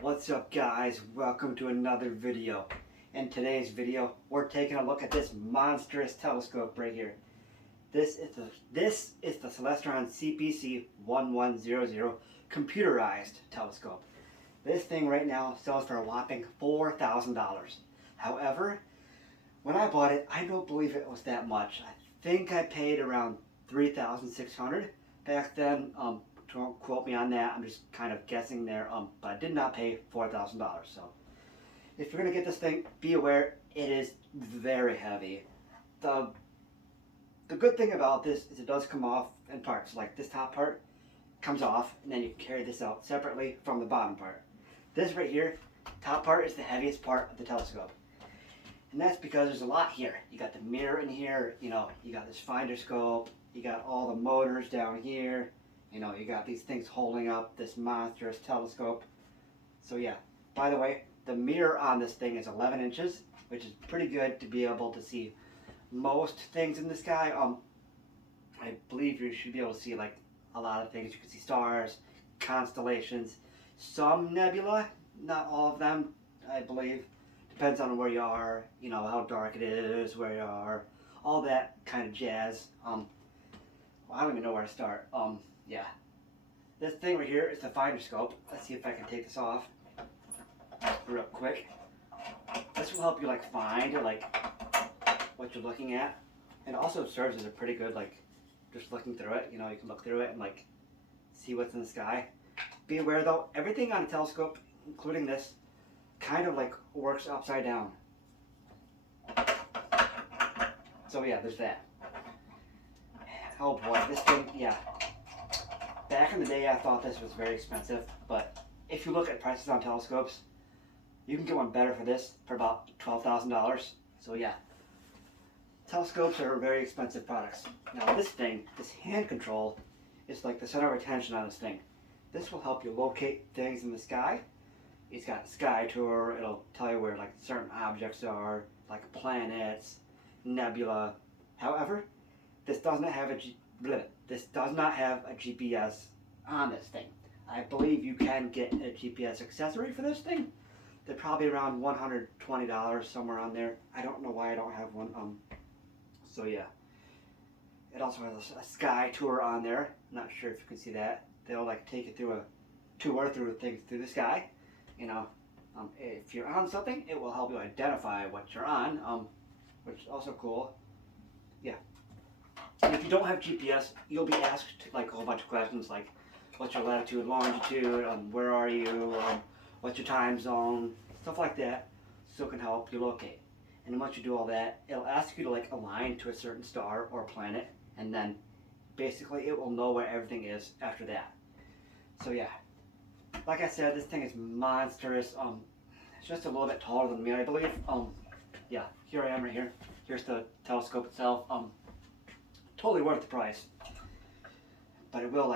What's up guys, welcome to another video. In today's video we're taking a look at this monstrous telescope right here. This is the Celestron CPC 1100 computerized telescope. This thing right now sells for a whopping $4,000. However, when I bought it, I don't believe it was that much. I think I paid around $3,600 back then. Don't quote me on that. I'm just kind of guessing there. But I did not pay $4,000. So if you're gonna get this thing, be aware it is very heavy. The good thing about this is it does come off in parts. Like this top part comes off, and then you can carry this out separately from the bottom part. This right here, top part, is the heaviest part of the telescope. And that's because there's a lot here. You got the mirror in here, you got this finder scope, you got all the motors down here, you got these things holding up this monstrous telescope. So yeah, by the way, the mirror on this thing is 11 inches, which is pretty good to be able to see most things in the sky. I believe you should be able to see like a lot of things. You can see stars, constellations, some nebula, not all of them, I believe. Depends on where you are, how dark it is, where you are, all that kind of jazz. Well, I don't even know where to start. Yeah. This thing right here is the finder scope. Let's see if I can take this off real quick. This will help you find what you're looking at. And also serves as a pretty good just looking through it. You can look through it and see what's in the sky. Be aware though, everything on a telescope, including this, kind of works upside down. So yeah, there's that. Oh boy, this thing, yeah. Back in the day I thought this was very expensive, but if you look at prices on telescopes, you can get one better for this for about $12,000. So yeah, telescopes are very expensive products. Now this thing, this hand control, is like the center of attention on this thing. This will help you locate things in the sky. It's got a sky tour. It'll tell you where certain objects are, like planets, nebula. However, this does not have a GPS on this thing. I believe you can get a GPS accessory for this thing. They're probably around $120, somewhere on there. I don't know why I don't have one. So yeah, it also has a sky tour on there. I'm not sure if you can see that. They'll take you through a tour through things through the sky. If you're on something, it will help you identify what you're on, which is also cool. Yeah. And if you don't have GPS, you'll be asked a whole bunch of questions like, what's your latitude, longitude, where are you, what's your time zone, stuff like that, so it can help you locate. And once you do all that, it'll ask you to align to a certain star or planet, and then basically it will know where everything is after that. So yeah. Like I said, this thing is monstrous. It's just a little bit taller than me, I believe. Yeah, here I am right here. Here's the telescope itself. Totally worth the price. But it will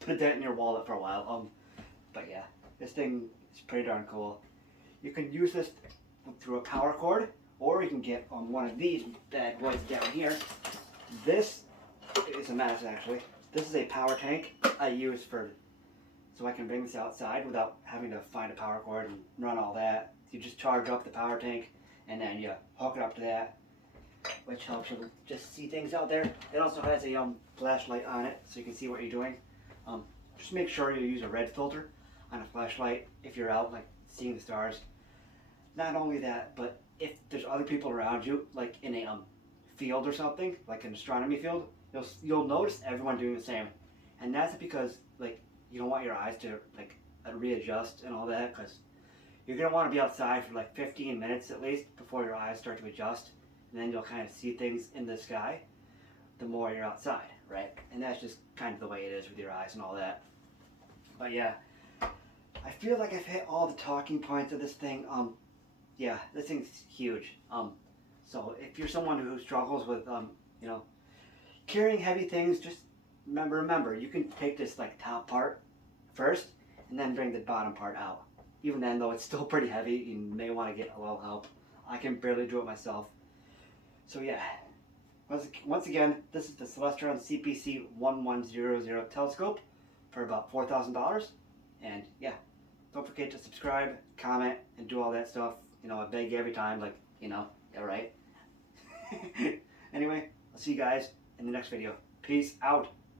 put a dent in your wallet for a while. But yeah, this thing is pretty darn cool. You can use this through a power cord, or you can get one of these bad boys down here. This is a mess actually. This is a power tank I use so I can bring this outside without having to find a power cord and run all that. You just charge up the power tank and then you hook it up to that, which helps you just see things out there. It also has a flashlight on it so you can see what you're doing. Just make sure you use a red filter on a flashlight if you're out seeing the stars. Not only that, but if there's other people around you, in a field or something, like an astronomy field, you'll notice everyone doing the same. And that's because you don't want your eyes to readjust and all that, because you're going to want to be outside for 15 minutes at least before your eyes start to adjust, and then you'll kind of see things in the sky the more you're outside, right? And that's just kind of the way it is with your eyes and all that. But yeah, I feel like I've hit all the talking points of this thing. Yeah, this thing's huge. So if you're someone who struggles with carrying heavy things, just remember, you can take this top part first and then bring the bottom part out. Even then though, it's still pretty heavy. You may want to get a little help. I can barely do it myself. So yeah, once again, this is the Celestron CPC 1100 telescope for about $4,000. And yeah, don't forget forget to subscribe, comment, and do all that stuff. You know, I beg you every time, like, you know, alright? Anyway, I'll see you guys in the next video. Peace out.